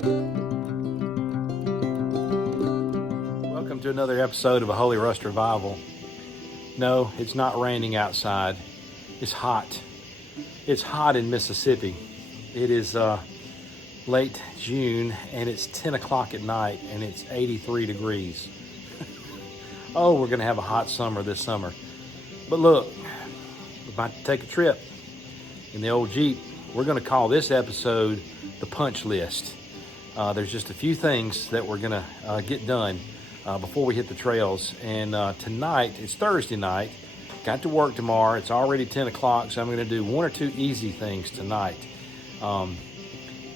Welcome to another episode of A Holy Rust Revival. No, it's not raining outside. It's hot. It's hot in Mississippi. It is late June and it's 10 o'clock at night and it's 83 degrees. Oh, we're gonna have a hot summer this summer. But look, we're about to take a trip in the old Jeep. We're gonna call this episode the punch list. There's just a few things that we're gonna get done before we hit the trails. And tonight, it's Thursday night, got to work tomorrow. It's already 10 o'clock, so I'm gonna do one or two easy things tonight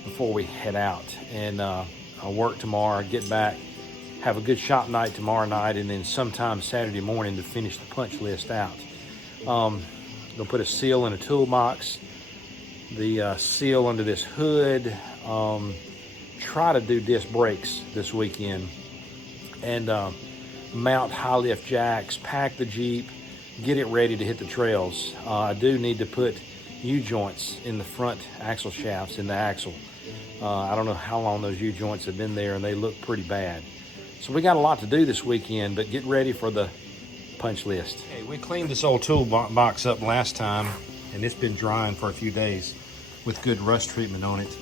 before we head out. And I'll work tomorrow, get back, have a good shop night tomorrow night, and then sometime Saturday morning to finish the punch list out. Gonna put a seal in a toolbox, the seal under this hood, try to do disc brakes this weekend, and mount high lift jacks, pack the Jeep, get it ready to hit the trails. I do need to put U-joints in the front axle shafts in the axle. I don't know how long those U-joints have been there and they look pretty bad. So we got a lot to do this weekend, but get ready for the punch list. Hey, we cleaned this old toolbox up last time and it's been drying for a few days with good rust treatment on it.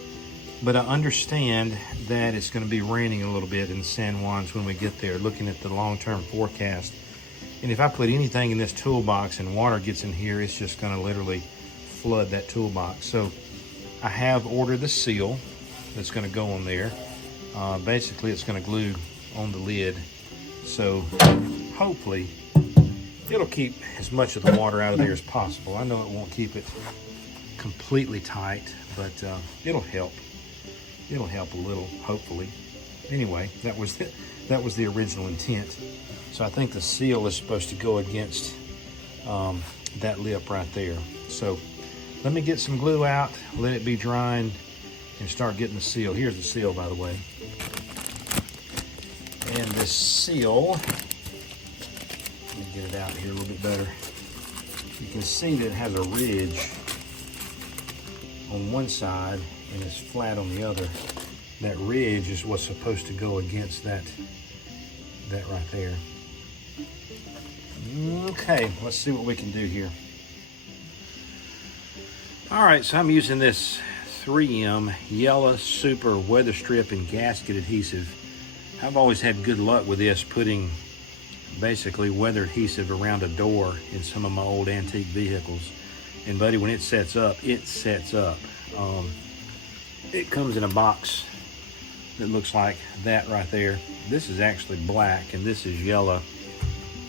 But I understand that it's going to be raining a little bit in the San Juans when we get there, looking at the long-term forecast. And if I put anything in this toolbox and water gets in here, it's just going to literally flood that toolbox. So I have ordered the seal that's going to go on there. Basically, it's going to glue on the lid. So hopefully it'll keep as much of the water out of there as possible. I know it won't keep it completely tight, but it'll help. It'll help a little, hopefully. Anyway, that was the original intent. So I think the seal is supposed to go against that lip right there. So let me get some glue out, let it be drying, and start getting the seal. Here's the seal, by the way. And this seal, let me get it out here a little bit better. You can see that it has a ridge on one side and it's flat on the other. That ridge is what's supposed to go against that right there. Okay, let's see what we can do here. All right, so I'm using this 3M Yellow Super Weather Strip and Gasket Adhesive. I've always had good luck with this, putting basically weather adhesive around a door in some of my old antique vehicles. And buddy, when it sets up, it sets up. It comes in a box that looks like that right there. This is actually black and this is yellow.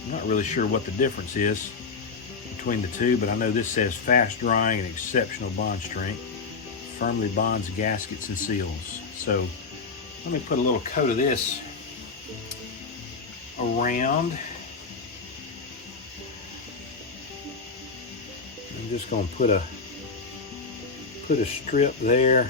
I'm not really sure what the difference is between the two, but I know this says fast drying and exceptional bond strength. Firmly bonds gaskets and seals. So let me put a little coat of this around. I'm just going to put a strip there.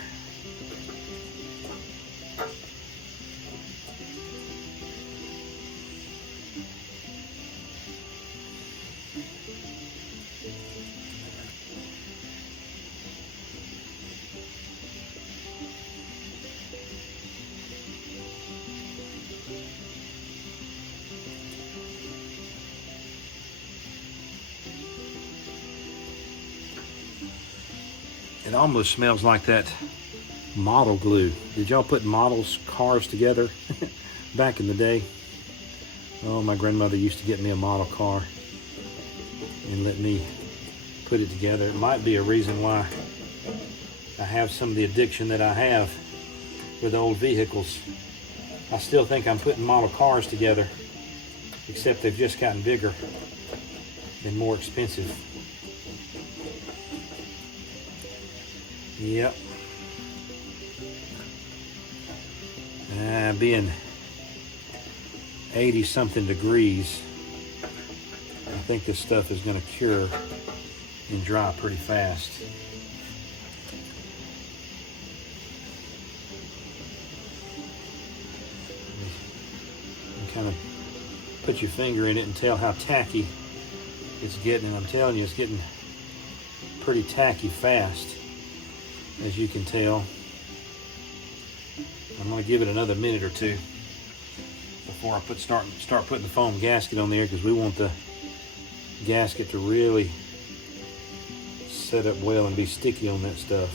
It almost smells like that model glue. Did y'all put models cars together back in the day? Oh, my grandmother used to get me a model car and let me put it together. It might be a reason why I have some of the addiction that I have with old vehicles. I still think I'm putting model cars together, except they've just gotten bigger and more expensive. Yep. Being 80 something degrees, I think this stuff is going to cure and dry pretty fast. You kind of put your finger in it and tell how tacky it's getting, and I'm telling you, it's getting pretty tacky fast, as you can tell. I'm going to give it another minute or two before I start putting the foam gasket on there, because we want the gasket to really set up well and be sticky on that stuff.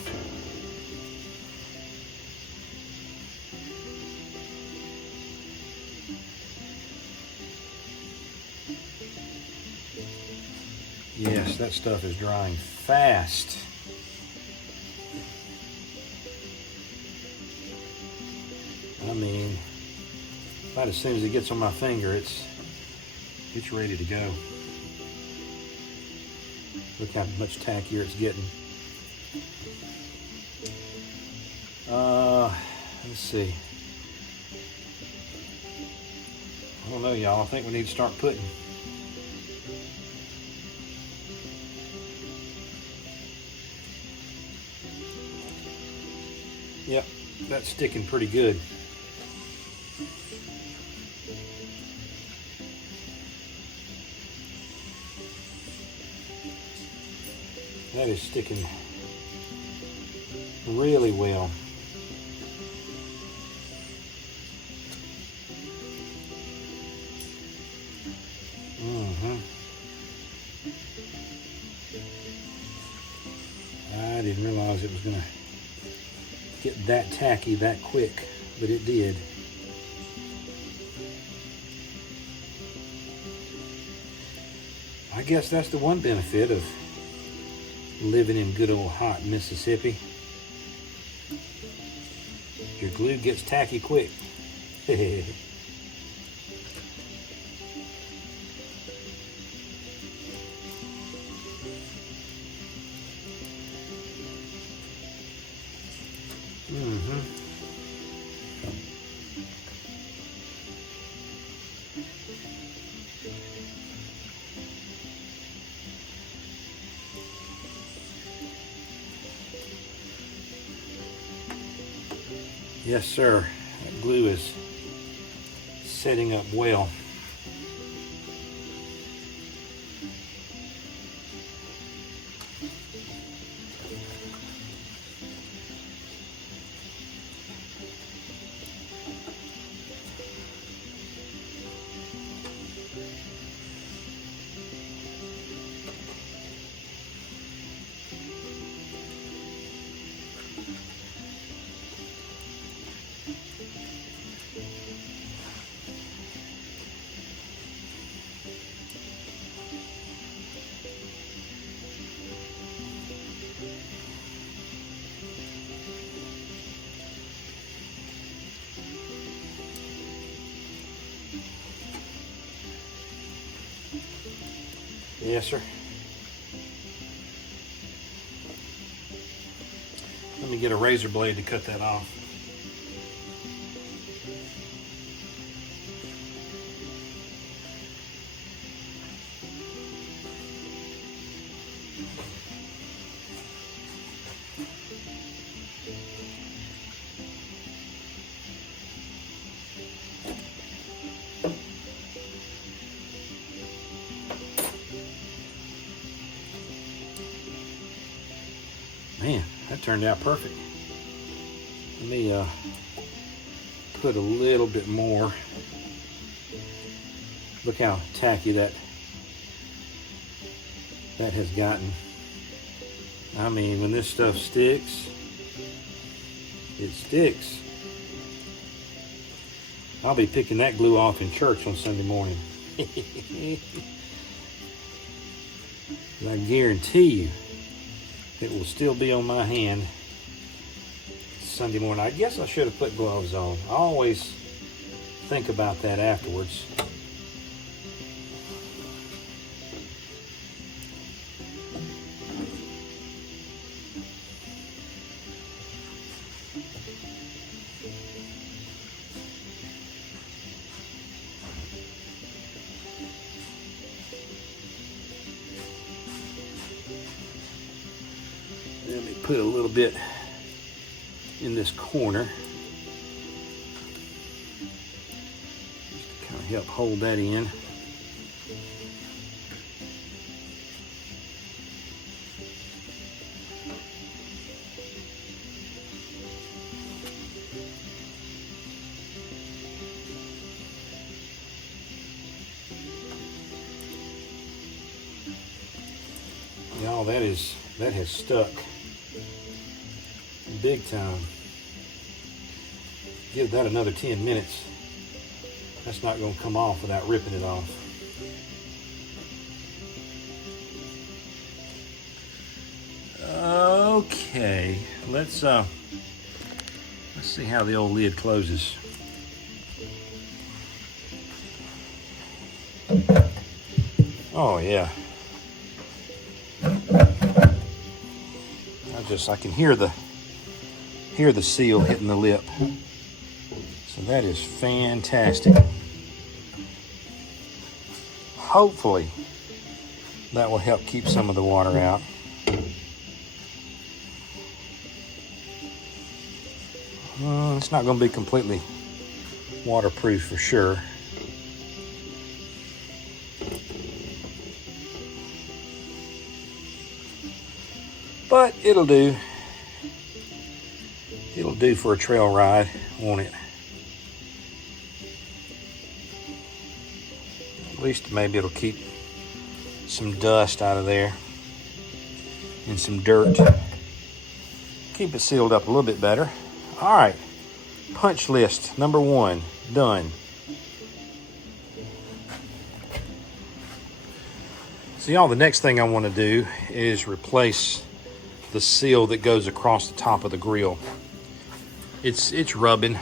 Yes, that stuff is drying fast. I mean, about as soon as it gets on my finger, it's ready to go. Look how much tackier it's getting. Let's see. I don't know, y'all. I think we need to start putting. Yep, that's sticking pretty good. That is sticking really well. I didn't realize it was going to get that tacky that quick, but it did. I guess that's the one benefit of living in good old hot Mississippi. Your glue gets tacky quick. Yes, sir. That glue is setting up well. Yes, sir. Let me get a razor blade to cut that off. Man, that turned out perfect. Let me put a little bit more. Look how tacky that has gotten. I mean, when this stuff sticks, it sticks. I'll be picking that glue off in church on Sunday morning. I guarantee you, it will still be on my hand Sunday morning. I guess I should have put gloves on. I always think about that afterwards. Let me put a little bit in this corner just to kind of help hold that in. Oh, that has stuck big time. Give that another 10 minutes. That's not going to come off without ripping it off. Okay, let's see how the old lid closes. Oh yeah. I can hear the seal hitting the lip. So that is fantastic. Hopefully that will help keep some of the water out. It's not going to be completely waterproof for sure. But it'll do. It'll do for a trail ride, won't it? At least maybe it'll keep some dust out of there and some dirt. Keep it sealed up a little bit better. All right, punch list number 1, done. So y'all, the next thing I want to do is replace the seal that goes across the top of the grill. It's rubbing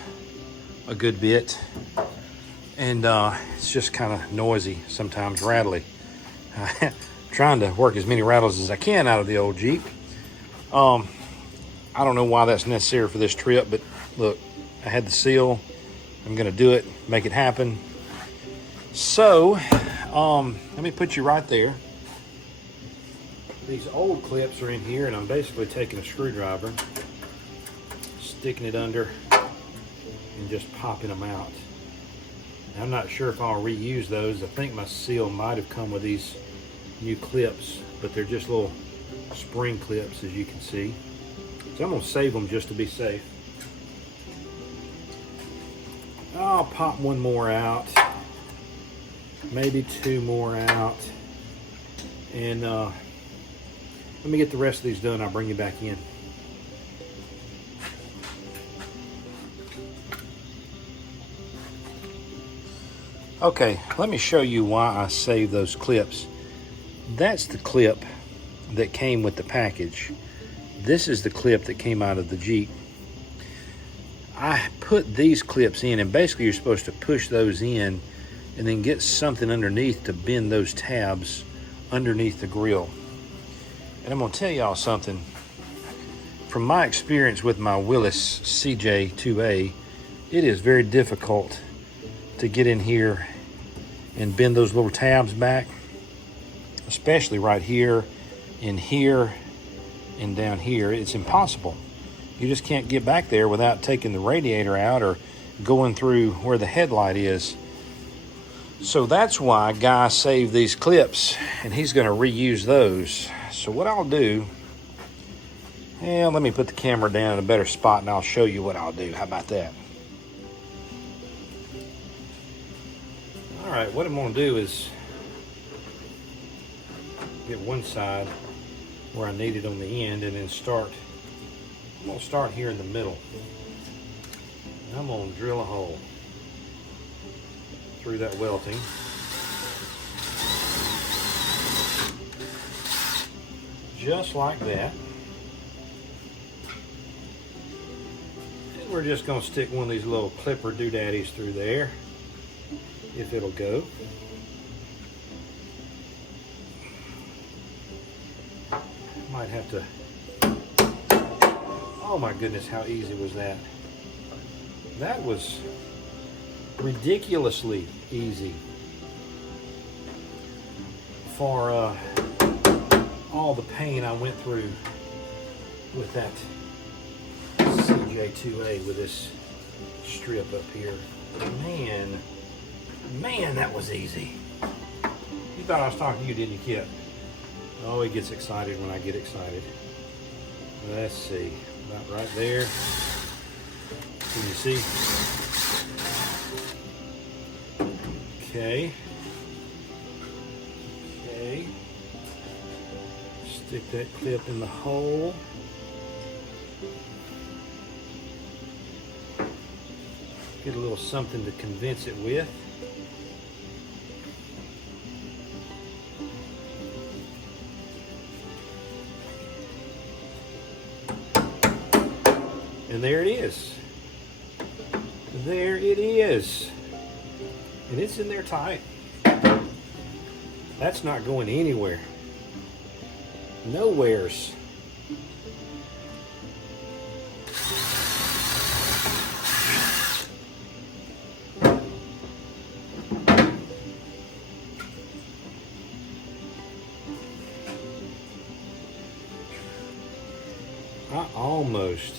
a good bit, and it's just kind of noisy sometimes, rattly. Trying to work as many rattles as I can out of the old Jeep. I don't know why that's necessary for this trip, but look, I had the seal. I'm gonna do it, make it happen. So, let me put you right there. These old clips are in here, and I'm basically taking a screwdriver, sticking it under, and just popping them out. I'm not sure if I'll reuse those. I think my seal might have come with these new clips, but they're just little spring clips, as you can see. So I'm gonna save them just to be safe. I'll pop one more out, maybe 2 more out, and let me get the rest of these done. I'll bring you back in. Okay, let me show you why I saved those clips. That's the clip that came with the package. This is the clip that came out of the Jeep. I put these clips in, and basically you're supposed to push those in and then get something underneath to bend those tabs underneath the grill. And I'm gonna tell y'all something. From my experience with my Willys CJ5, it is very difficult to get in here and bend those little tabs back, especially right here, in here, and down here. It's impossible. You just can't get back there without taking the radiator out or going through where the headlight is. So that's why Guy saved these clips, and he's gonna reuse those. So what I'll do, let me put the camera down in a better spot and I'll show you what I'll do. How about that? All right, what I'm gonna do is get one side where I need it on the end, and then I'm gonna start here in the middle. And I'm gonna drill a hole through that welting. Just like that. And we're just gonna stick one of these little clipper doodaddies through there, if it'll go. Might have to, oh my goodness, how easy was that? That was ridiculously easy for all the pain I went through with that CJ5 with this strip up here. Man, that was easy. You thought I was talking to you, didn't you, Kip? Oh, he gets excited when I get excited. Let's see, about right there. Can you see? Okay. Stick that clip in the hole. Get a little something to convince it with. And there it is. There it is. And it's in there tight. That's not going anywhere. Nowheres. I almost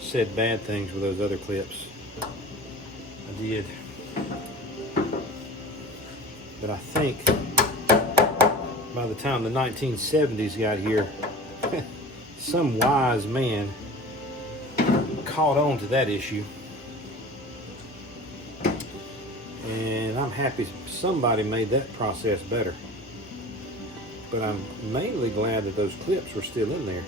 said bad things with those other clips. I did. But I think by the time the 1970s got here, some wise man caught on to that issue. And I'm happy somebody made that process better. But I'm mainly glad that those clips were still in there.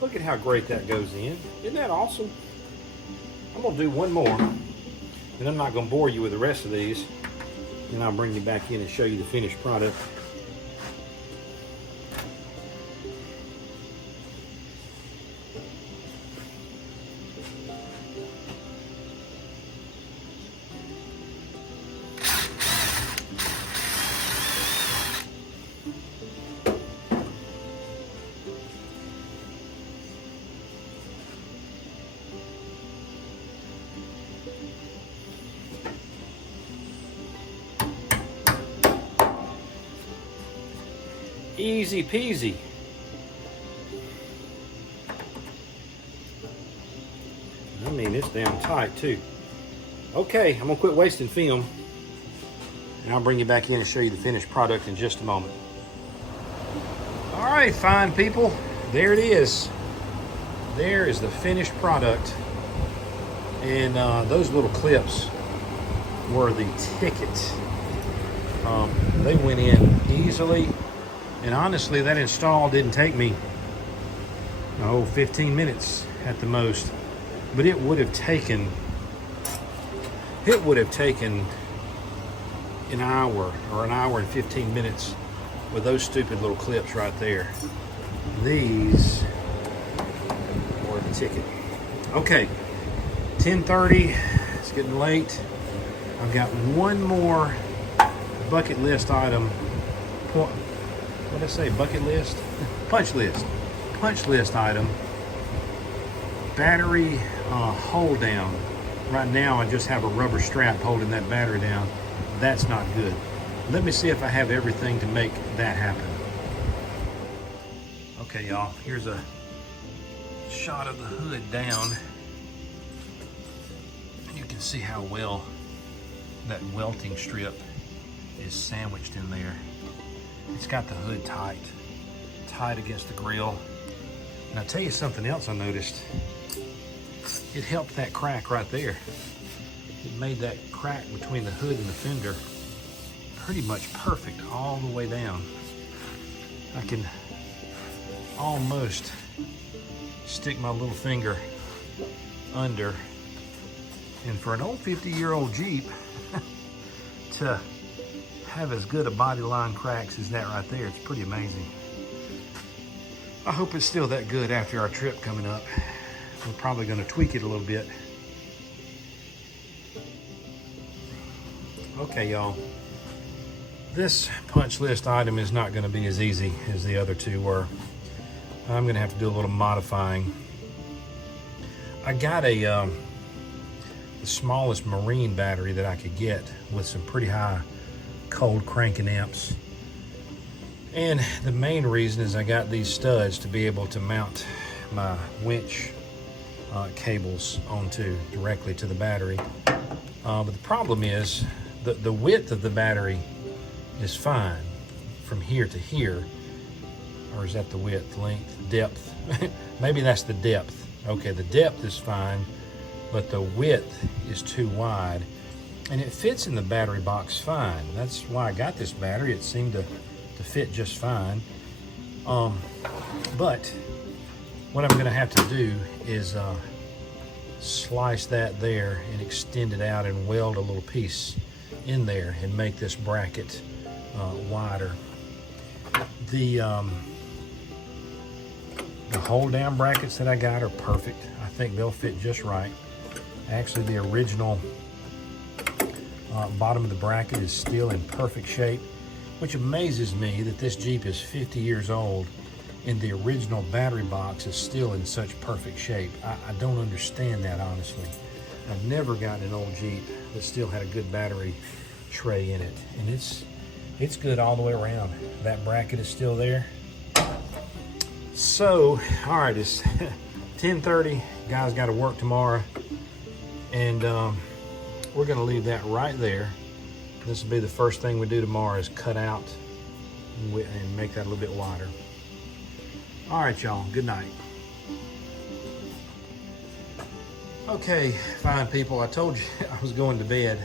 Look at how great that goes in. Isn't that awesome? I'm gonna do one more, and I'm not gonna bore you with the rest of these, and I'll bring you back in and show you the finished product. Easy peasy. I mean, it's down tight too. Okay, I'm gonna quit wasting film, and I'll bring you back in and show you the finished product in just a moment. All right, fine people, there it is. There is the finished product. And those little clips were the ticket. They went in easily. And honestly, that install didn't take me, 15 minutes at the most. But it would have taken an hour or an hour and 15 minutes with those stupid little clips right there. These were the ticket. Okay, 10:30, it's getting late. I've got one more bucket list item. What did I say, bucket list? Punch list item. Battery hold down. Right now I just have a rubber strap holding that battery down. That's not good. Let me see if I have everything to make that happen. Okay y'all, here's a shot of the hood down. And you can see how well that welting strip is sandwiched in there. It's got the hood tight against the grill. And I'll tell you something else I noticed. It helped that crack right there. It made that crack between the hood and the fender pretty much perfect all the way down. I can almost stick my little finger under. And for an old 50-year-old Jeep to have as good a body line cracks as that right there, it's pretty amazing. I hope it's still that good after our trip coming up. We're probably going to tweak it a little bit. Okay y'all, this punch list item is not going to be as easy as the other two were. I'm going to have to do a little modifying. I got the smallest marine battery that I could get with some pretty high cold cranking amps. And the main reason is I got these studs to be able to mount my winch cables onto directly to the battery. But the problem is the width of the battery is fine from here to here. Or is that the width, length, depth? Maybe that's the depth. Okay, the depth is fine, but the width is too wide. And it fits in the battery box fine. That's why I got this battery. It seemed to fit just fine. But what I'm gonna have to do is slice that there and extend it out and weld a little piece in there and make this bracket wider. The hold down brackets that I got are perfect. I think they'll fit just right. Actually, the original bottom of the bracket is still in perfect shape, which amazes me that this Jeep is 50 years old and the original battery box is still in such perfect shape. I don't understand that, honestly. I've never gotten an old Jeep that still had a good battery tray in it, and it's good all the way around. That bracket is still there. So, all right, it's 10:30. Guys got to work tomorrow, and we're gonna leave that right there. This will be the first thing we do tomorrow, is cut out and make that a little bit wider. All right, y'all, good night. Okay, fine people, I told you I was going to bed,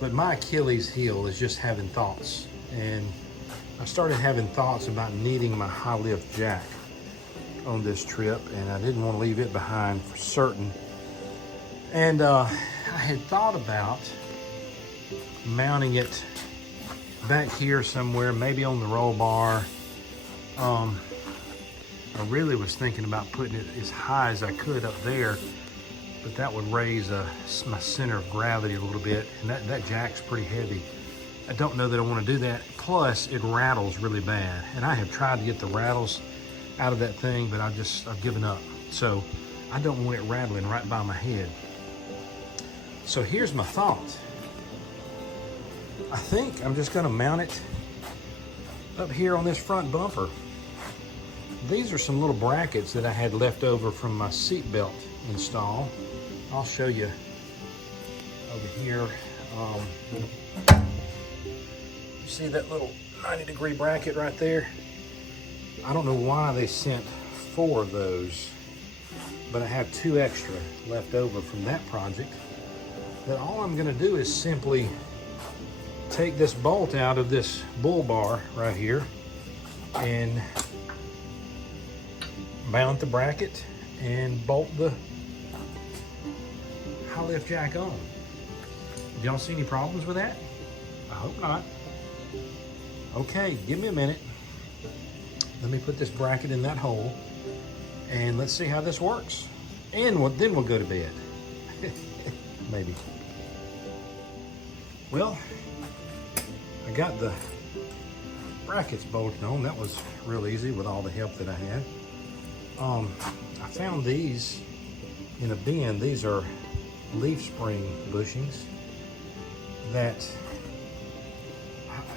but my Achilles heel is just having thoughts. And I started having thoughts about needing my high lift jack on this trip, and I didn't want to leave it behind for certain. And I had thought about mounting it back here somewhere, maybe on the roll bar. I really was thinking about putting it as high as I could up there, but that would raise my center of gravity a little bit, and that jack's pretty heavy. I don't know that I want to do that. Plus, it rattles really bad, and I have tried to get the rattles out of that thing, but I've given up. So I don't want it rattling right by my head. So here's my thought. I think I'm just going to mount it up here on this front bumper. These are some little brackets that I had left over from my seat belt install. I'll show you over here. You see that little 90-degree bracket right there? I don't know why they sent 4 of those, but I have 2 extra left over from that project. But all I'm gonna do is simply take this bolt out of this bull bar right here and mount the bracket and bolt the high lift jack on. Do y'all see any problems with that? I hope not. Okay, give me a minute. Let me put this bracket in that hole and let's see how this works. And then we'll go to bed. Maybe. Well, I got the brackets bolted on. That was real easy with all the help that I had. I found these in a bin. These are leaf spring bushings that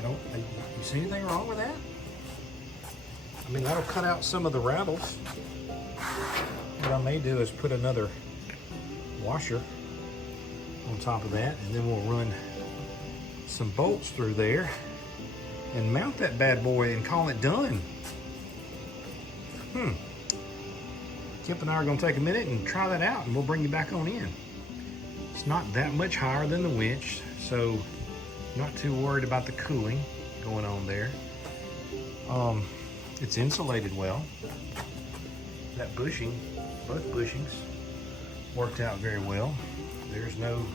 you see anything wrong with that? I mean, that'll cut out some of the rattles. What I may do is put another washer on top of that, and then we'll run some bolts through there and mount that bad boy and call it done. Kip and I are going to take a minute and try that out, and we'll bring you back on in. It's not that much higher than the winch, so not too worried about the cooling going on there. It's insulated well. That bushing, both bushings, worked out very well. There's no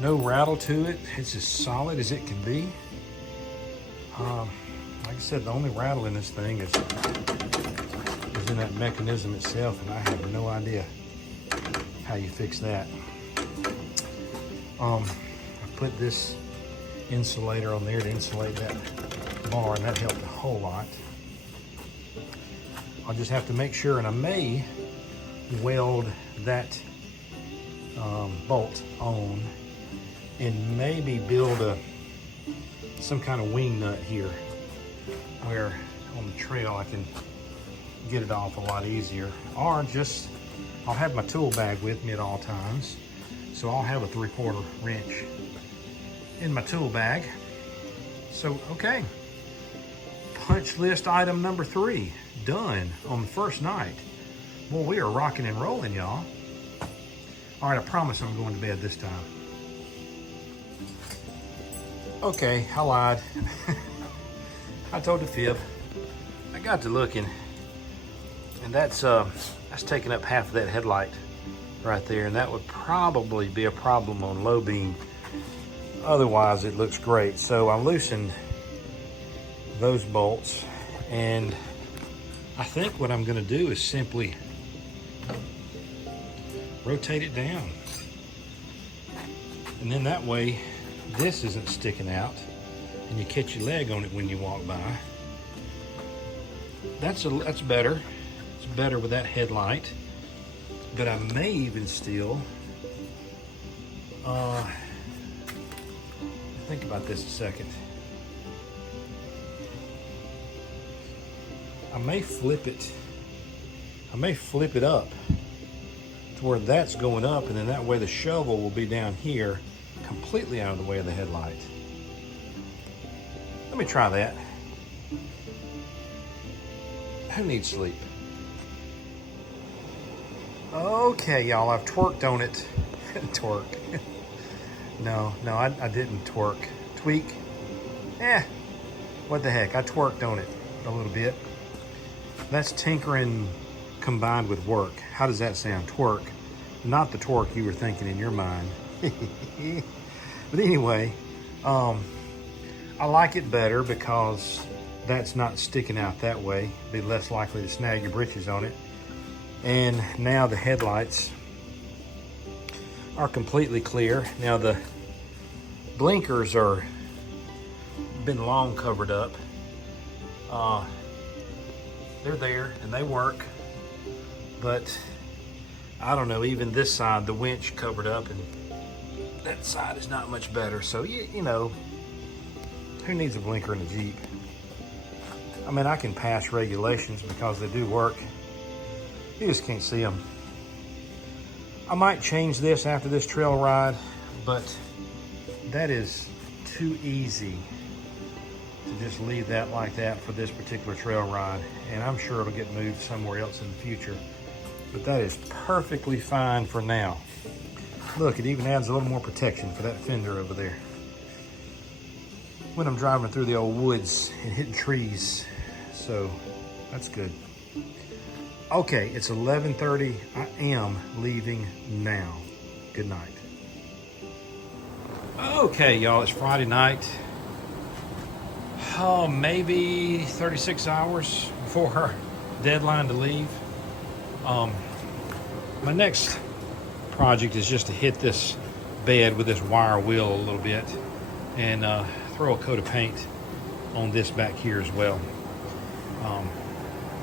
rattle to it. It's as solid as it can be. Like I said, the only rattle in this thing is in that mechanism itself, and I have no idea how you fix that. I put this insulator on there to insulate that bar, and that helped a whole lot. I'll just have to make sure, and I may weld that bolt on and maybe build some kind of wing nut here where on the trail I can get it off a lot easier. Or just, I'll have my tool bag with me at all times. So I'll have a 3/4 wrench in my tool bag. So, okay. Punch list item number 3, done on the first night. Well, we are rocking and rolling, y'all. All right, I promise I'm going to bed this time. Okay, I lied. I told the fib. I got to looking, and that's taking up half of that headlight right there, and that would probably be a problem on low beam. Otherwise, it looks great. So I loosened those bolts, and I think what I'm gonna do is simply rotate it down. And then that way, this isn't sticking out, and you catch your leg on it when you walk by. That's better. It's better with that headlight. But I may even still, think about this a second. I may flip it up to where that's going up, and then that way the shovel will be down here, completely out of the way of the headlight. Let me try that. Who needs sleep? Okay, y'all, I've twerked on it. Twerk. No, I didn't twerk. Tweak. What the heck? I twerked on it a little bit. That's tinkering combined with work. How does that sound? Twerk. Not the torque you were thinking in your mind. But anyway, I like it better because that's not sticking out that way. Be less likely to snag your britches on it. And now the headlights are completely clear. Now the blinkers are been long covered up. They're there and they work, but I don't know, even this side, the winch covered up, and that side is not much better. So you know, who needs a blinker in a Jeep? I mean, I can pass regulations because they do work. You just can't see them. I might change this after this trail ride, but that is too easy to just leave that like that for this particular trail ride. And I'm sure it'll get moved somewhere else in the future. But that is perfectly fine for now. Look, it even adds a little more protection for that fender over there when I'm driving through the old woods and hitting trees. So that's good. Okay, it's 11:30. I am leaving now. Good night. Okay, y'all, it's Friday night. Oh, maybe 36 hours before our deadline to leave. My next project is just to hit this bed with this wire wheel a little bit and throw a coat of paint on this back here as well.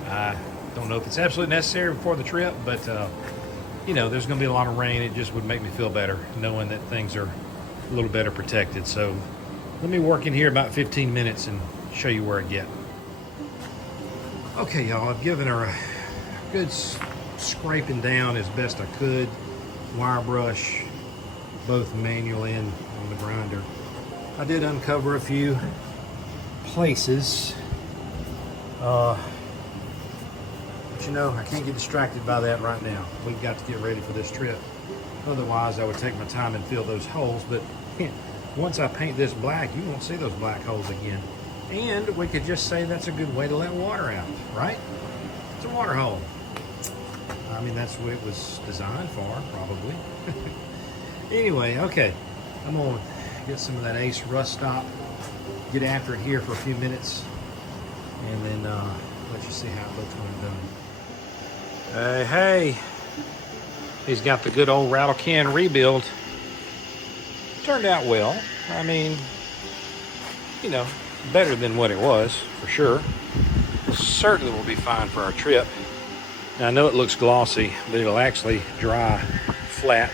I don't know if it's absolutely necessary before the trip, but you know, there's going to be a lot of rain. It just would make me feel better knowing that things are a little better protected. So let me work in here about 15 minutes and show you where I get. Okay, y'all, I've given her a good scraping down as best I could. Wire brush, both manual and on the grinder. I did uncover a few places. But you know, I can't get distracted by that right now. We've got to get ready for this trip. Otherwise, I would take my time and fill those holes. But once I paint this black, you won't see those black holes again. And we could just say that's a good way to let water out, right? It's a water hole. I mean, that's what it was designed for, probably. Anyway, okay. I'm gonna get some of that Ace rust stop, get after it here for a few minutes, and then let you see how it looks when I'm done. Hey, he's got the good old rattle can rebuild. Turned out well. I mean, you know, better than what it was, for sure. Certainly will be fine for our trip. Now, I know it looks glossy, but it'll actually dry flat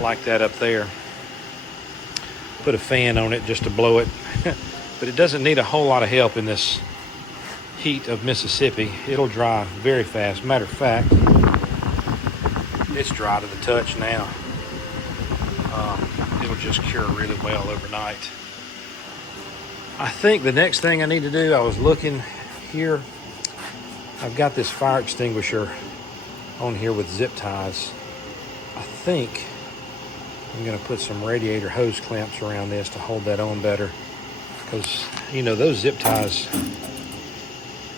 like that up there. Put a fan on it just to blow it. But it doesn't need a whole lot of help in this heat of Mississippi. It'll dry very fast. Matter of fact, it's dry to the touch now. It'll just cure really well overnight. I think the next thing I need to do, I was looking here, I've got this fire extinguisher on here with zip ties. I think I'm gonna put some radiator hose clamps around this to hold that on better, because you know those zip ties,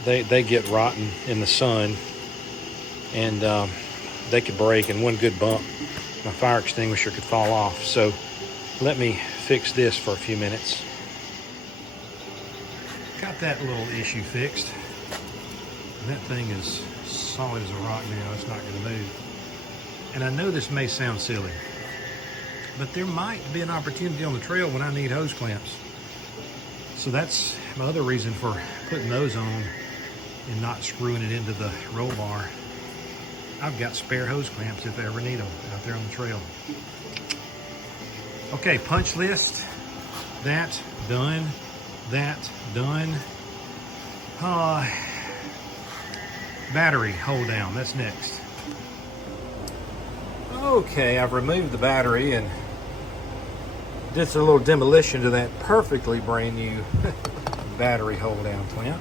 they get rotten in the sun, and they could break, and one good bump, my fire extinguisher could fall off. So let me fix this for a few minutes. Got that little issue fixed. And that thing is solid as a rock now. It's not going to move. And I know this may sound silly, but there might be an opportunity on the trail when I need hose clamps. So that's my other reason for putting those on and not screwing it into the roll bar. I've got spare hose clamps if I ever need them out there on the trail. Okay, punch list. That done. That done. Battery hold down, that's next. Okay, I've removed the battery and did a little demolition to that perfectly brand new battery hold down clamp.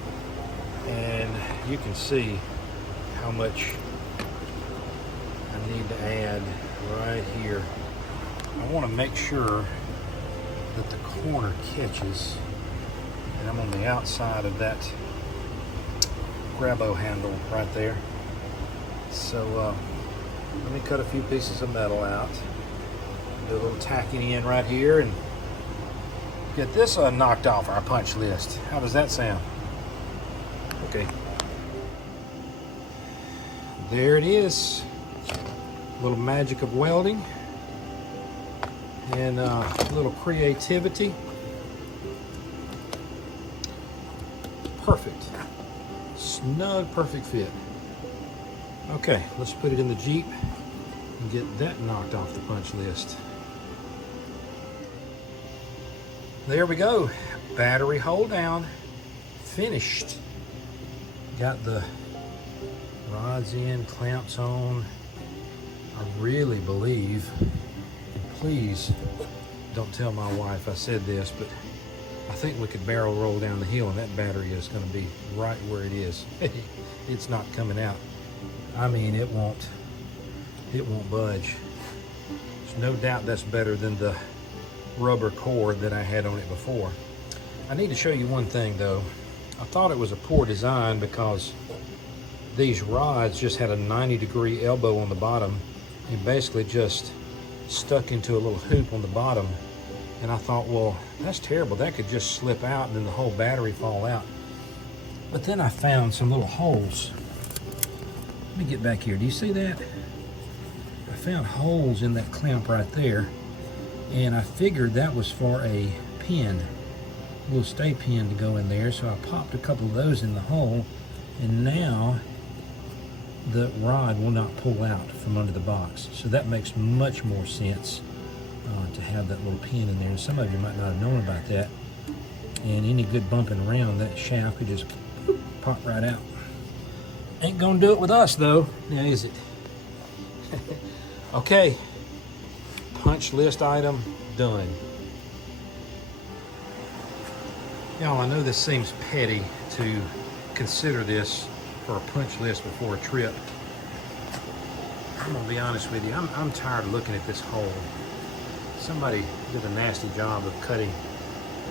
And you can see how much I need to add right here. I want to make sure that the corner catches, and I'm on the outside of that grabo handle right there. So let me cut a few pieces of metal out, do a little tacking in right here, and get this knocked off our punch list. How does that sound? Okay. There it is. A little magic of welding and a little creativity. Perfect. Snug, perfect fit. Okay, let's put it in the Jeep and get that knocked off the punch list. There we go. Battery hold down. Finished. Got the rods in, clamps on. I really believe, and please don't tell my wife I said this, but I think we could barrel roll down the hill and that battery is going to be right where it is. It's not coming out. I mean, it won't budge. There's no doubt that's better than the rubber cord that I had on it before. I need to show you one thing though. I thought it was a poor design because these rods just had a 90-degree elbow on the bottom and basically just stuck into a little hoop on the bottom. And I thought, well, that's terrible. That could just slip out and then the whole battery fall out. But then I found some little holes. Let me get back here. Do you see that? I found holes in that clamp right there. And I figured that was for a pin, a little stay pin to go in there. So I popped a couple of those in the hole. And now the rod will not pull out from under the box. So that makes much more sense to have that little pin in there. And some of you might not have known about that. And any good bumping around, that shaft could just pop right out. Ain't gonna do it with us though, now is it? Okay, punch list item done. Y'all, I know this seems petty to consider this for a punch list before a trip. I'm gonna be honest with you, I'm tired of looking at this hole. Somebody did a nasty job of cutting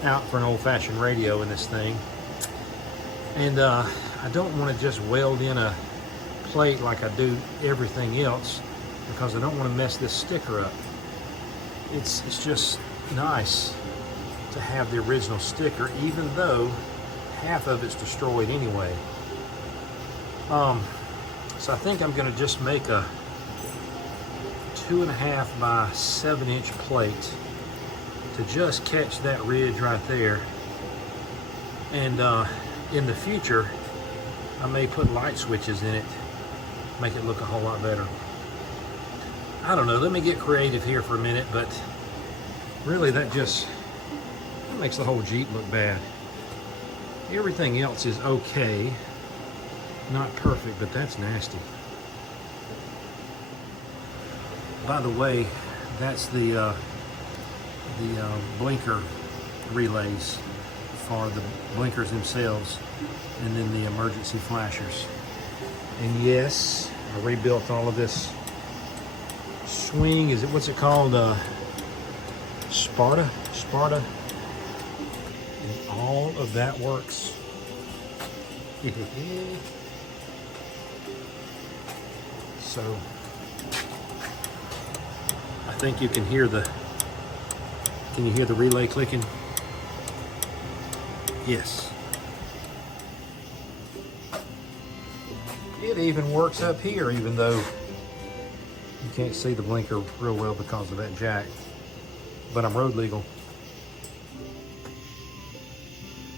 out for an old-fashioned radio in this thing. And I don't want to just weld in a plate like I do everything else because I don't want to mess this sticker up. It's just nice to have the original sticker, even though half of it's destroyed anyway. So I think I'm going to just make a 2.5 by 7-inch plate to just catch that ridge right there. And in the future, I may put light switches in it, make it look a whole lot better. I don't know, let me get creative here for a minute, but really that makes the whole Jeep look bad. Everything else is okay, not perfect, but that's nasty. By the way, that's the the blinker relays for the blinkers themselves, and then the emergency flashers. And yes, I rebuilt all of this swing. What's it called? Sparta. And all of that works. So I think you can hear can you hear the relay clicking? Yes. It even works up here, even though you can't see the blinker real well because of that jack. But I'm road legal.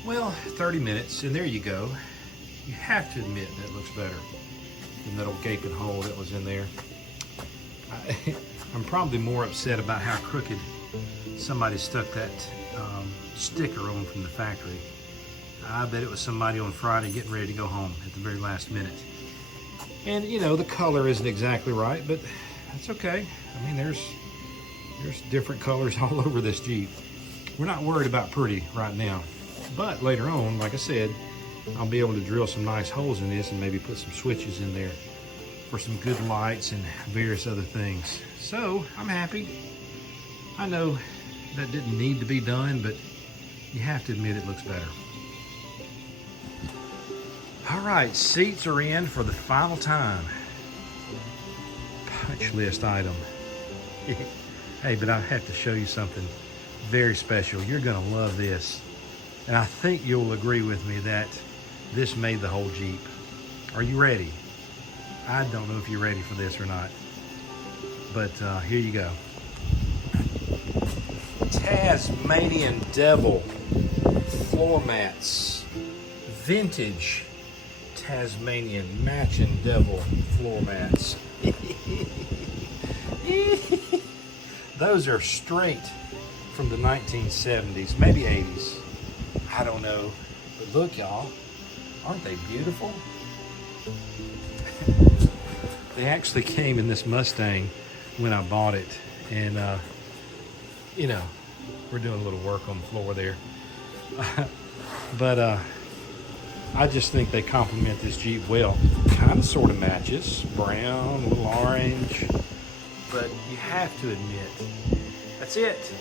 Well, 30 minutes, and there you go. You have to admit that looks better than that old gaping hole that was in there. I'm probably more upset about how crooked somebody stuck that sticker on from the factory. I bet it was somebody on Friday getting ready to go home at the very last minute. And you know, the color isn't exactly right, but that's okay. I mean, there's different colors all over this Jeep. We're not worried about pretty right now, but later on, like I said, I'll be able to drill some nice holes in this and maybe put some switches in there for some good lights and various other things. So I'm happy. I know that didn't need to be done, but you have to admit it looks better. All right, seats are in for the final time. Punch list item. Hey, but I have to show you something very special. You're gonna love this. And I think you'll agree with me that this made the whole Jeep. Are you ready? I don't know if you're ready for this or not, but here you go. Tasmanian Devil floor mats. Vintage Tasmanian matching Devil floor mats. Those are straight from the 1970s, maybe 80s. I don't know. But look, y'all, aren't they beautiful? They actually came in this Mustang when I bought it. And, you know, we're doing a little work on the floor there. But I just think they complement this Jeep well. Kind of sort of matches. Brown, a little orange. But you have to admit, that's it.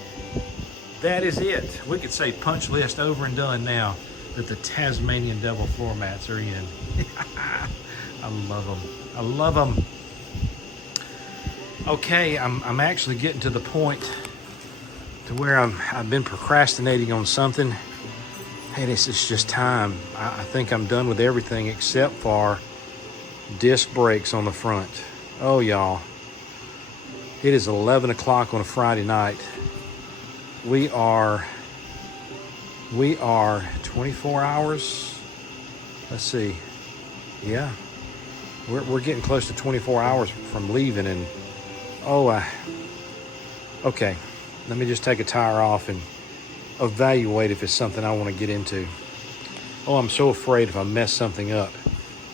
That is it. We could say punch list over and done now that the Tasmanian Devil floor mats are in. I love them. I love them. Okay, I'm actually getting to the point to where I've been procrastinating on something. Hey, this is just time. I think I'm done with everything except for disc brakes on the front. Oh, y'all. It is 11 o'clock on a Friday night. We are 24 hours. Let's see. Yeah, we're getting close to 24 hours from leaving, and okay. Let me just take a tire off and evaluate if it's something I want to get into. Oh, I'm so afraid if I mess something up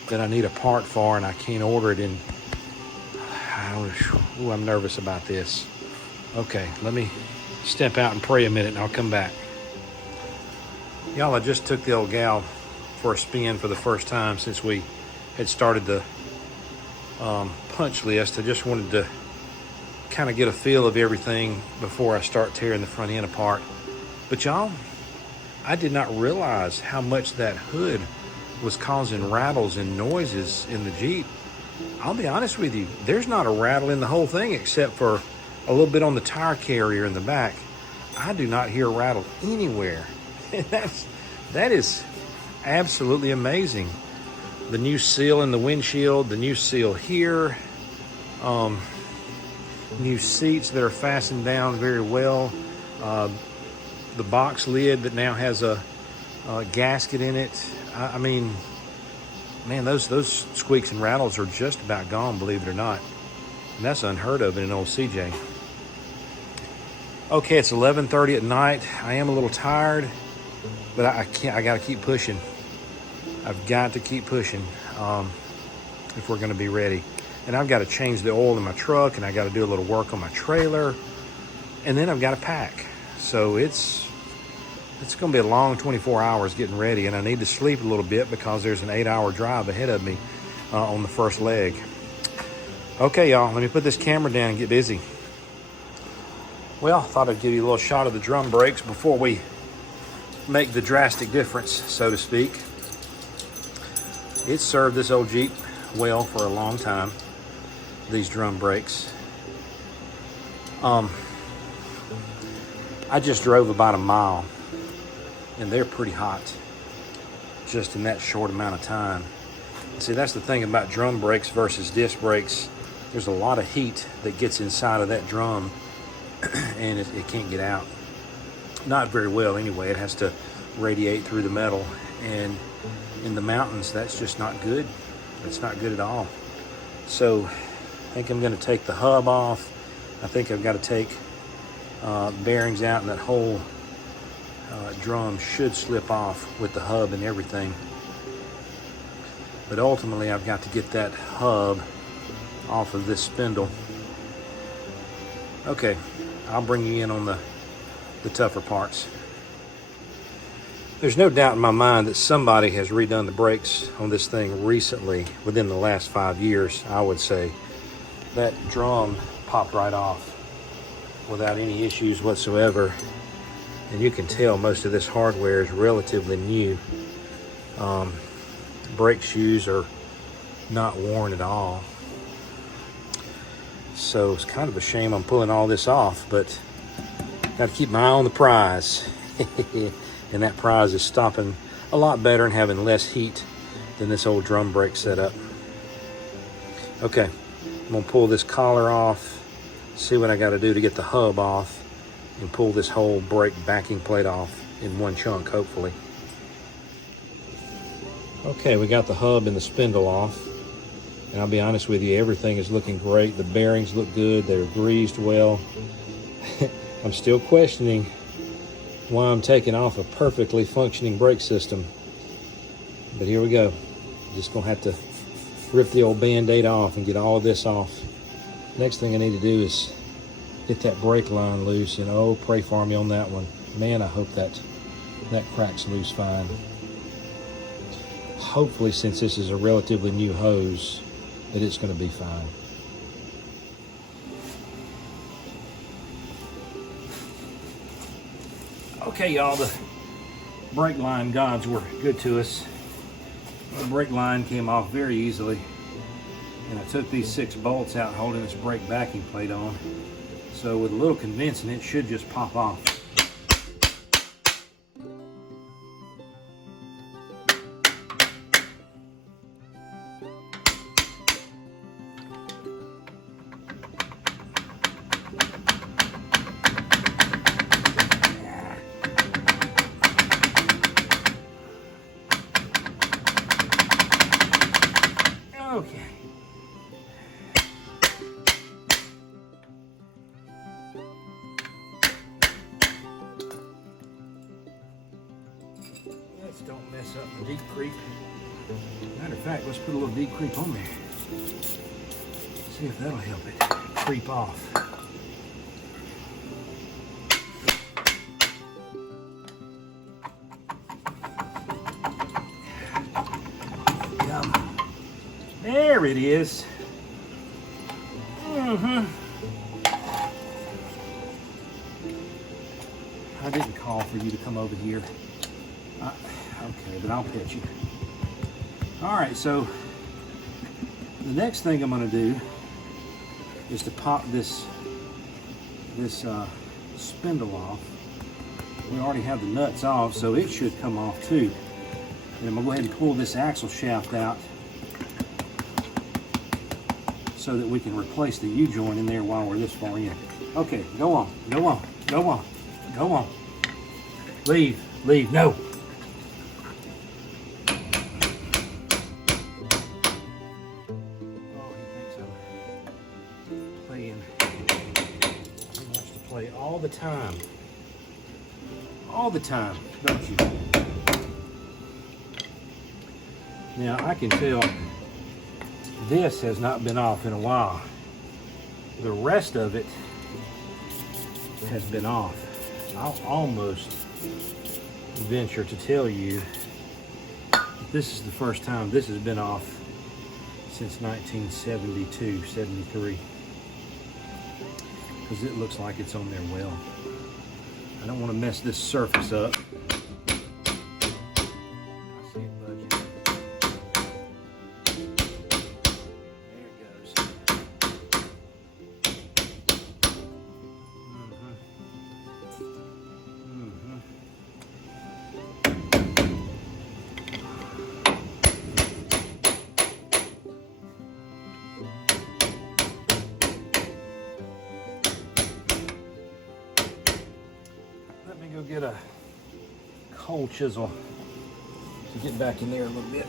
that I need a part for and I can't order it in. I'm nervous about this. Okay, let me step out and pray a minute and I'll come back. Y'all, I just took the old gal for a spin for the first time since we had started the punch list. I just wanted to kind of get a feel of everything before I start tearing the front end apart. But y'all, I did not realize how much that hood was causing rattles and noises in the Jeep. I'll be honest with you, there's not a rattle in the whole thing except for a little bit on the tire carrier in the back. I do not hear a rattle anywhere. That is absolutely amazing. The new seal in the windshield, the new seal here, new seats that are fastened down very well, the box lid that now has a gasket in it. I mean, man, those squeaks and rattles are just about gone, believe it or not. And that's unheard of in an old CJ. Okay, it's 11:30 at night. I am a little tired, but I got to keep pushing. I've got to keep pushing if we're going to be ready. And I've got to change the oil in my truck, and I got to do a little work on my trailer, and then I've got to pack. So it's going to be a long 24 hours getting ready, and I need to sleep a little bit because there's an 8-hour drive ahead of me on the first leg. Okay, y'all, let me put this camera down and get busy. Well, I thought I'd give you a little shot of the drum brakes before we make the drastic difference, so to speak. It's served this old Jeep well for a long time, these drum brakes. I just drove about a mile, and they're pretty hot just in that short amount of time. See, that's the thing about drum brakes versus disc brakes. There's a lot of heat that gets inside of that drum and it can't get out. Not very well anyway. It has to radiate through the metal, and in the mountains that's just not good. It's not good at all. So I think I'm going to take the hub off. I think I've got to take bearings out, and that whole drum should slip off with the hub and everything. But ultimately I've got to get that hub off of this spindle. Okay, I'll bring you in on the tougher parts. There's no doubt in my mind that somebody has redone the brakes on this thing recently, within the last 5 years, I would say. That drum popped right off without any issues whatsoever. And you can tell most of this hardware is relatively new. Brake shoes are not worn at all. So it's kind of a shame I'm pulling all this off, but got to keep my eye on the prize. And that prize is stopping a lot better and having less heat than this old drum brake setup. Okay, I'm gonna pull this collar off, see what I got to do to get the hub off, and pull this whole brake backing plate off in one chunk, hopefully. Okay, we got the hub and the spindle off, and I'll be honest with you, everything is looking great. The bearings look good, they're greased well. I'm still questioning why I'm taking off a perfectly functioning brake system, but here we go. Just gonna have to rip the old band-aid off and get all of this off. Next thing I need to do is get that brake line loose, and oh, pray for me on that one. Man, I hope that cracks loose fine. Hopefully, since this is a relatively new hose, that it's going to be fine. Okay, y'all, the brake line gods were good to us. The brake line came off very easily, and I took these 6 bolts out holding this brake backing plate on. So with a little convincing, it should just pop off. Okay. Let's don't mess up the deep creep. Matter of fact, let's put a little deep creep on there. See if that'll help it creep off. There it is. I didn't call for you to come over here. Okay, but I'll pet you. All right, so the next thing I'm going to do is to pop this spindle off. We already have the nuts off, so it should come off too. And I'm going to go ahead and pull this axle shaft out so that we can replace the U-joint in there while we're this far in. Okay, go on, go on, go on, go on. Leave, leave, no. Oh, he thinks I'm playing. He wants to play all the time. All the time, don't you? Now, I can tell this has not been off in a while. The rest of it has been off. I'll almost venture to tell you this is the first time this has been off since 1972, 73. Because it looks like it's on there well. I don't want to mess this surface up. I see it budging. There it goes. Let me go get a cold chisel to get back in there a little bit.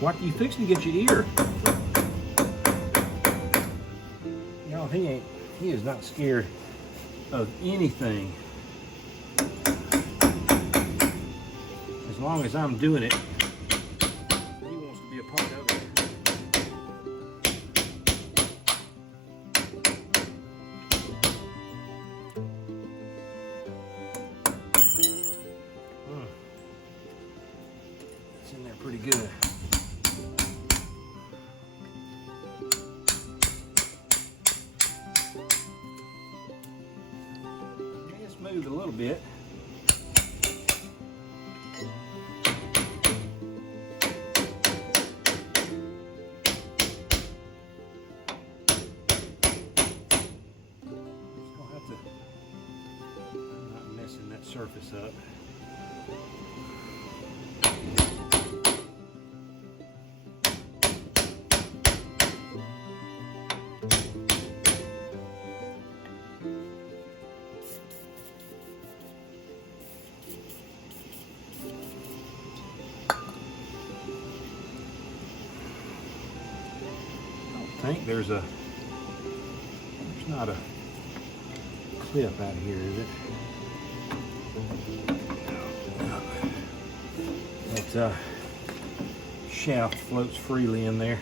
What are you fixing to get your ear? Y'all, he is not scared of anything. As long as I'm doing it, he wants to be a part of it. It's in there pretty good. Moved a little bit. I'll have to, I'm not messing that surface up. I think there's not a clip out here, is it? That shaft floats freely in there.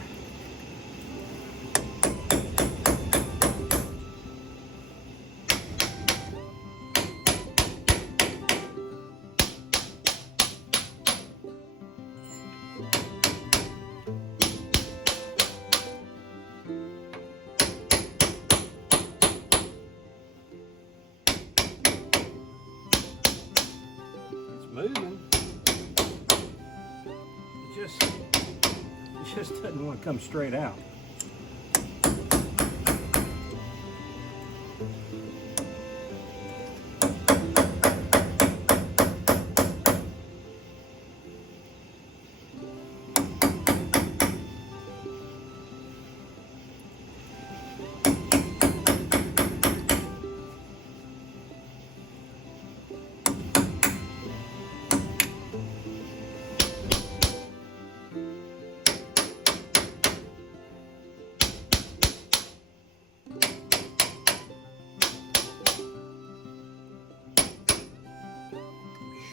Moving. It just doesn't want to come straight out.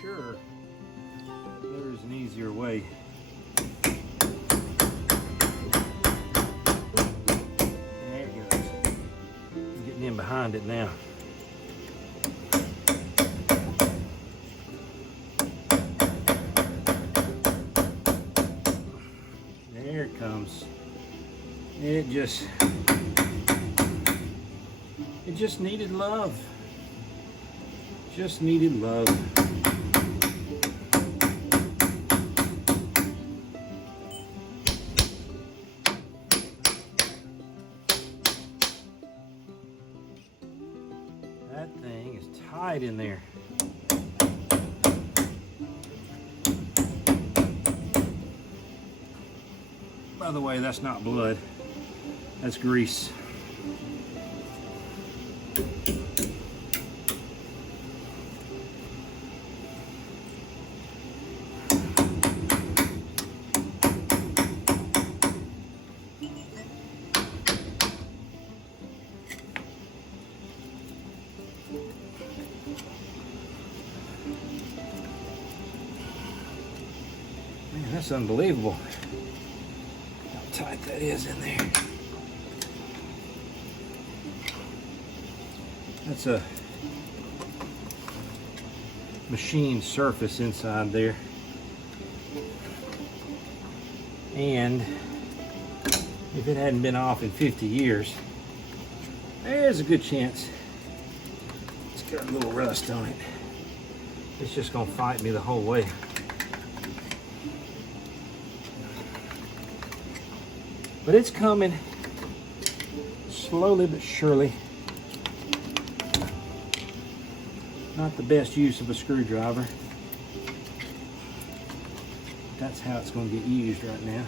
Sure, there's an easier way. There it goes. I'm getting in behind it now. There it comes. It just needed love. Just needed love. tight in there. By the way, that's not blood, that's grease. Man, that's unbelievable how tight that is in there. That's a machine surface inside there. And if it hadn't been off in 50 years, there's a good chance it's got a little rust on it. It's just gonna fight me the whole way. But it's coming slowly but surely. Not the best use of a screwdriver. That's how it's going to get used right now.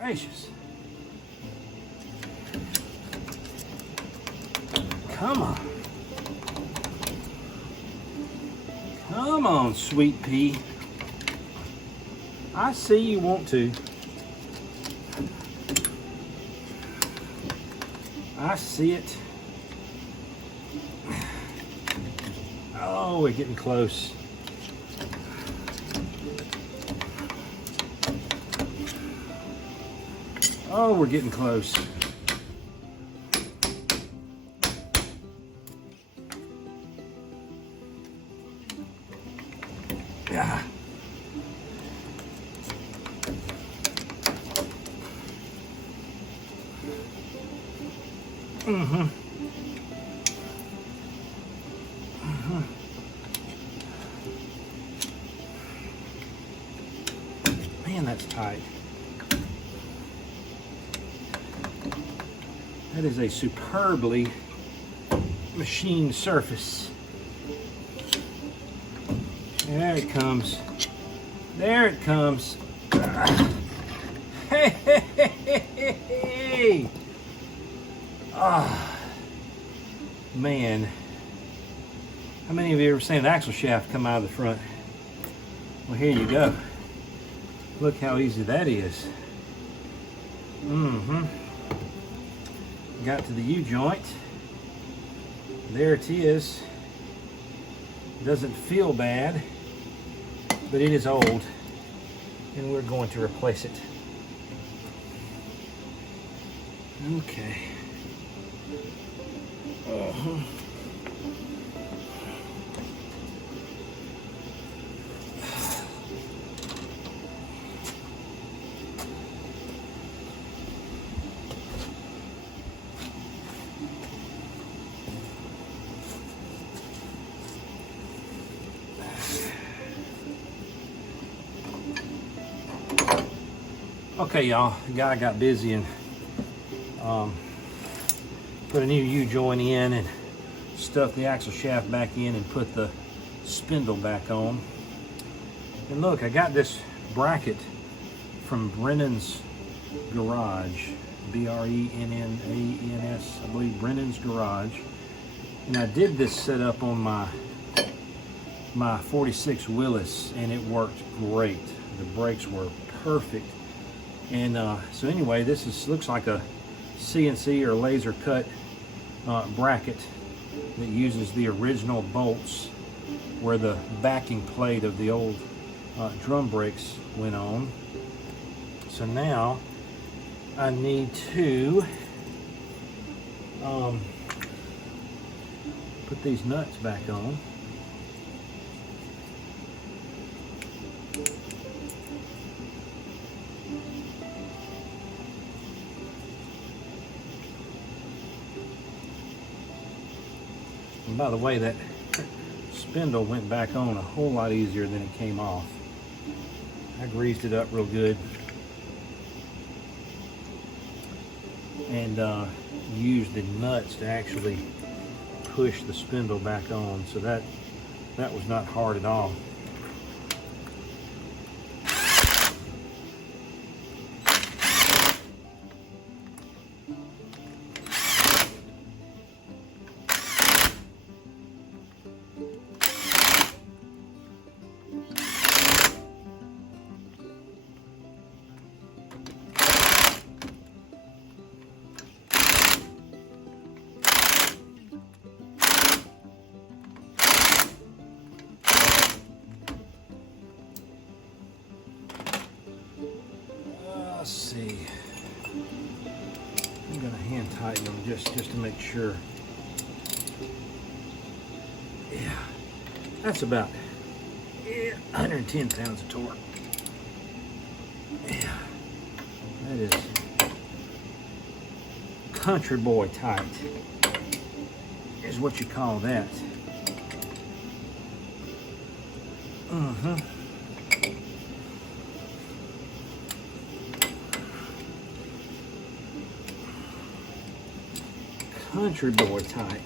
Gracious. Come on. Come on, sweet pea. I see you want to. I see it. Oh, we're getting close. Oh, we're getting close. Yeah. Mm-hmm. Mm-hmm. Man, that's tight. That is a superbly machined surface. There it comes. There it comes. Hey, hey, hey, hey, hey. Ah, man. How many of you ever seen an axle shaft come out of the front? Well, here you go. Look how easy that is. Mm-hmm. Got to the U-joint. There it is. Doesn't feel bad, but it is old, and we're going to replace it. Okay. Uh-huh. Okay, y'all, the guy got busy and put a new U-joint in and stuffed the axle shaft back in and put the spindle back on. And look, I got this bracket from Brennan's Garage, B-R-E-N-N-A-N-S, I believe, Brennan's Garage. And I did this setup on my 46 Willis, and it worked great. The brakes were perfect. And so anyway, this looks like a CNC or laser cut bracket that uses the original bolts where the backing plate of the old drum brakes went on. So now I need to put these nuts back on. And by the way, that spindle went back on a whole lot easier than it came off. I greased it up real good and used the nuts to actually push the spindle back on, so that was not hard at all. Let's see. I'm gonna hand tighten them just to make sure. Yeah, that's about 110 pounds of torque. Yeah, that is country boy tight, is what you call that. Country boy tight.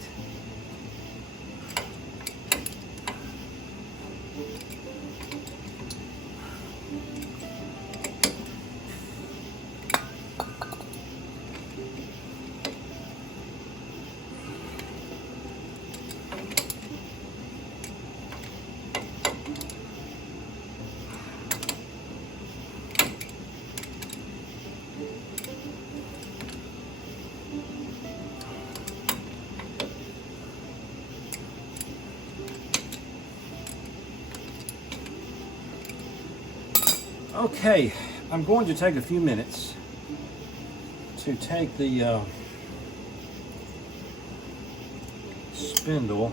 Okay, I'm going to take a few minutes to take the spindle.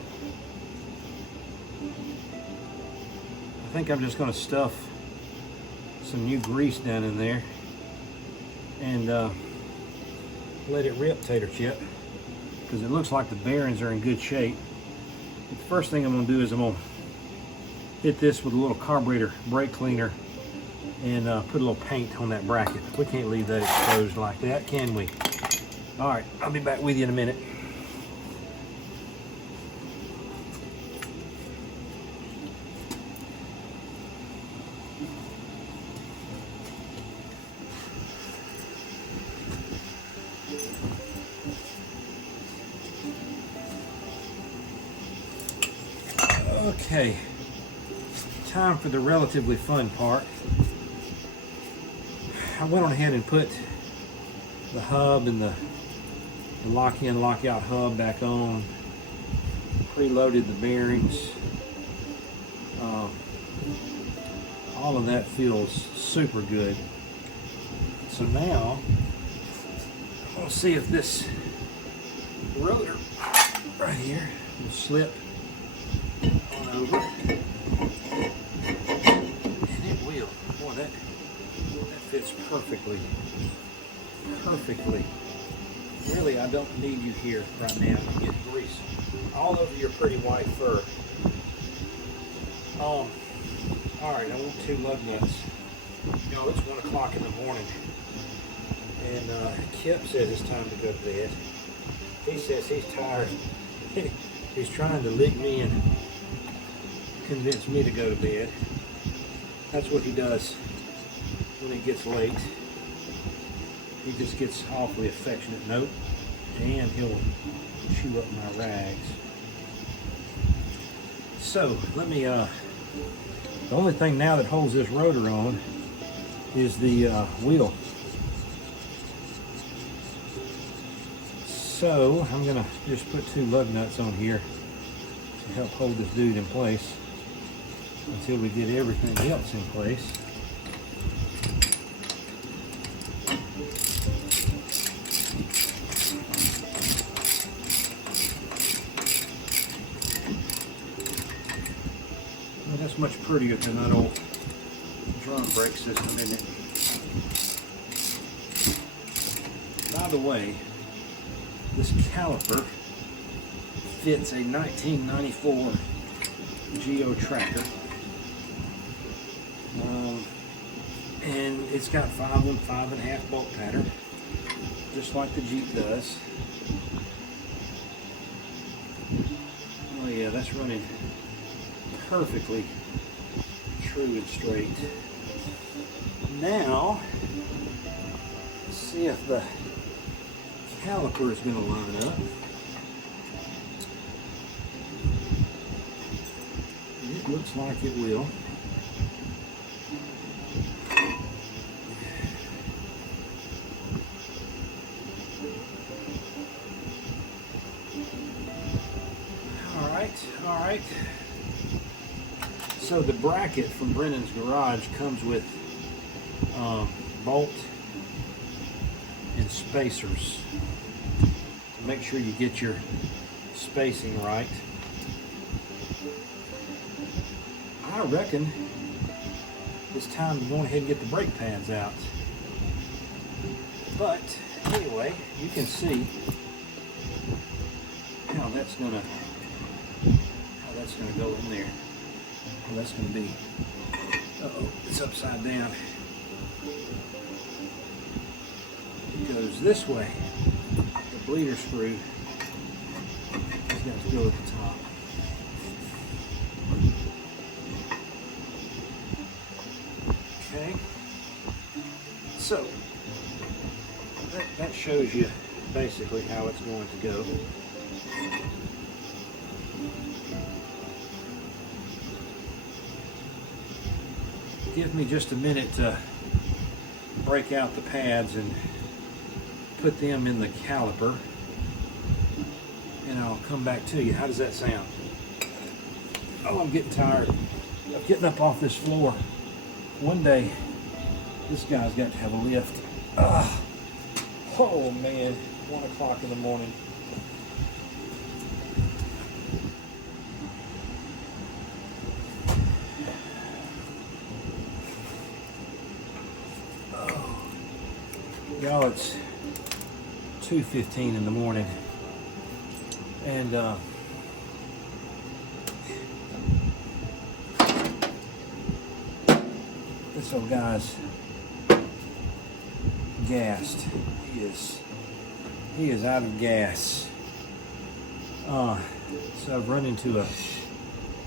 I think I'm just going to stuff some new grease down in there and let it rip, tater chip, because it looks like the bearings are in good shape. But the first thing I'm going to do is I'm going to hit this with a little carburetor brake cleaner and put a little paint on that bracket. We can't leave that exposed like that, can we? All right, I'll be back with you in a minute. Okay, time for the relatively fun part. I went on ahead and put the hub and the lock-in, lock-out hub back on, preloaded the bearings. All of that feels super good. So now, we'll see if this rotor right here will slip on over. And it will. Boy, that fits perfectly. Really, I don't need you here right now to get grease all over your pretty white fur. All right, I want 2 lug nuts. You know, it's 1 o'clock in the morning, and Kip says it's time to go to bed. He says he's tired. He's trying to lick me and convince me to go to bed. That's what he does when it gets late. He just gets awfully affectionate. Nope. And he'll chew up my rags. So let me, the only thing now that holds this rotor on is the wheel. So I'm gonna just put 2 lug nuts on here to help hold this dude in place until we get everything else in place. Well, that's much prettier than that old drum brake system, isn't it? By the way, this caliper fits a 1994 Geo tracker. And it's got 5.5 bolt pattern, just like the Jeep does. Oh yeah, that's running perfectly true and straight. Now, let's see if the caliper is going to line up. It looks like it will. All right. So the bracket from Brennan's Garage comes with bolt and spacers. Make sure you get your spacing right. I reckon it's time to go ahead and get the brake pads out. But anyway, you can see how that's gonna go in there. Well, that's gonna be, uh-oh, it's upside down. It goes this way. The bleeder screw has got to go at the top. Okay. So that shows you basically how it's going to go. Give me just a minute to break out the pads and put them in the caliper, and I'll come back to you. How does that sound? Oh, I'm getting tired of getting up off this floor. One day, this guy's got to have a lift. Oh man, 1 o'clock in the morning. Y'all, it's 2:15 in the morning, and this old guy's gassed. He is out of gas. So I've run into a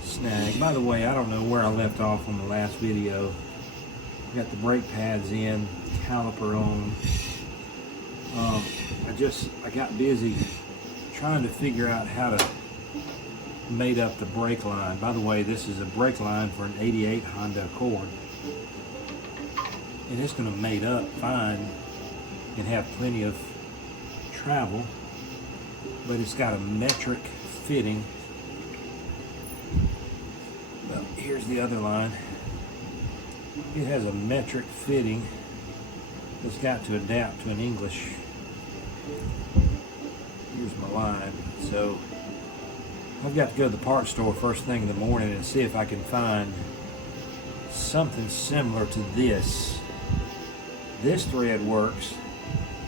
snag. By the way, I don't know where I left off on the last video. Got the brake pads in, caliper on. I got busy trying to figure out how to mate up the brake line. By the way, this is a brake line for an 88 Honda Accord. And it's going to mate up fine and have plenty of travel, but it's got a metric fitting. Well, here's the other line. It has a metric fitting that's got to adapt to an English. Here's my line. So I've got to go to the parts store first thing in the morning and see if I can find something similar to this. This thread works,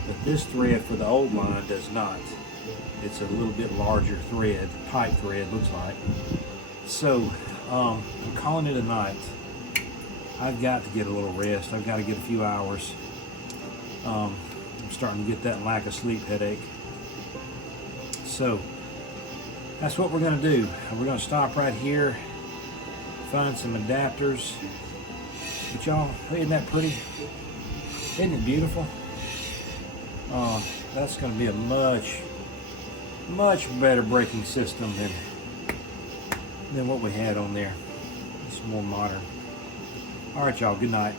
but this thread for the old line does not. It's a little bit larger thread, pipe thread looks like. So I'm calling it a night. I've got to get a little rest. I've got to get a few hours. I'm starting to get that lack of sleep headache. So that's what we're going to do. We're going to stop right here, find some adapters. But y'all, isn't that pretty? Isn't it beautiful? That's going to be a much better braking system than what we had on there. It's more modern. All right, y'all, good night.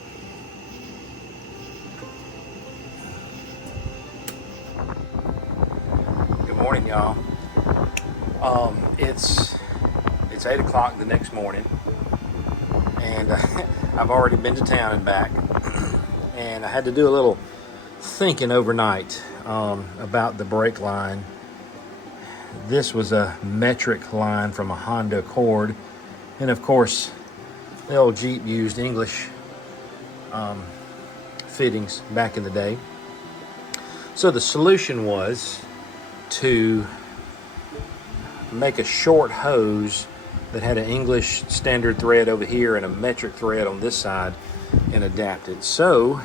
Good morning, y'all. It's 8 o'clock the next morning, and I've already been to town and back, and I had to do a little thinking overnight about the brake line. This was a metric line from a Honda Accord, and of course the old Jeep used English fittings back in the day. So the solution was to make a short hose that had an English standard thread over here and a metric thread on this side and adapt it. So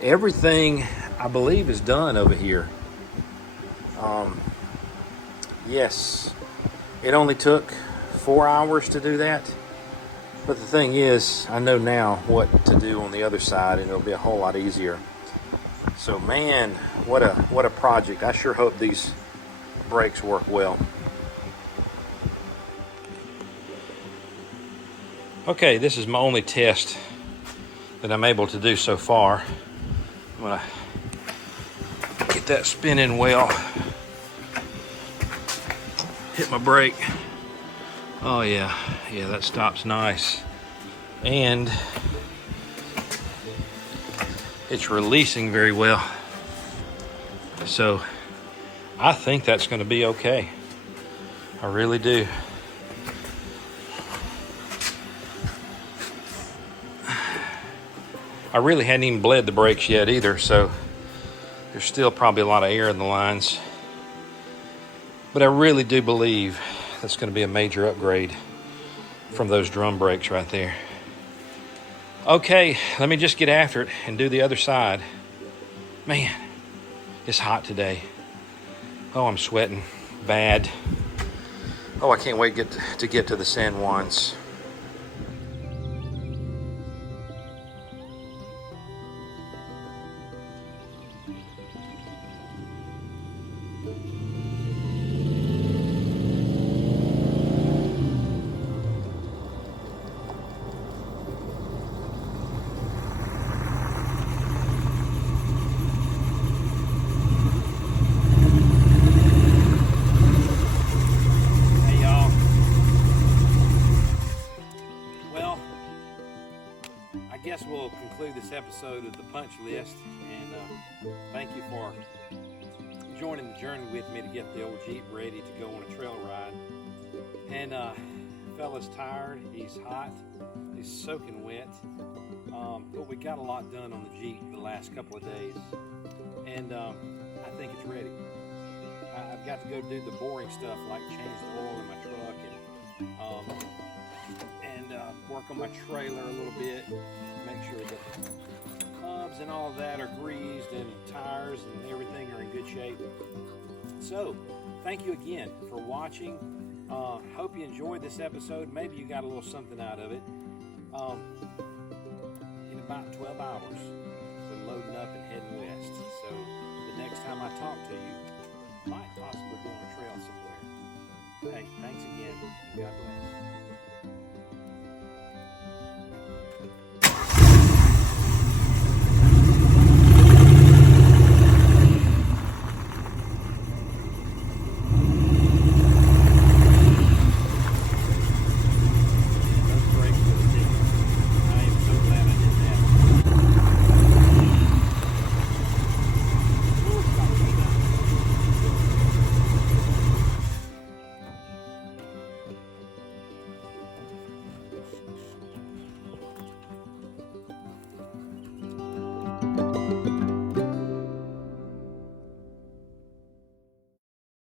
everything I believe is done over here. Yes, it only took 4 hours to do that. But the thing is, I know now what to do on the other side, and it'll be a whole lot easier. So man, what a project. I sure hope these brakes work well. Okay, this is my only test that I'm able to do so far. I'm gonna get that spinning well. Hit my brake. Oh yeah, that stops nice. And it's releasing very well. So I think that's gonna be okay. I really do. I really hadn't even bled the brakes yet either, so there's still probably a lot of air in the lines. But I really do believe that's going to be a major upgrade from those drum brakes right there. Okay, let me just get after it and do the other side. Man, it's hot today. Oh, I'm sweating bad. Oh, I can't wait to get to the San Juans. I guess we'll conclude this episode of the punch list, and thank you for joining the journey with me to get the old Jeep ready to go on a trail ride. And fella's tired, he's hot, he's soaking wet, but we got a lot done on the Jeep the last couple of days, and I think it's ready. I've got to go do the boring stuff like change the oil in my truck and work on my trailer a little bit, make sure the hubs and all of that are greased and tires and everything are in good shape. So thank you again for watching. Hope you enjoyed this episode. Maybe you got a little something out of it. In about 12 hours we're loading up and heading west. So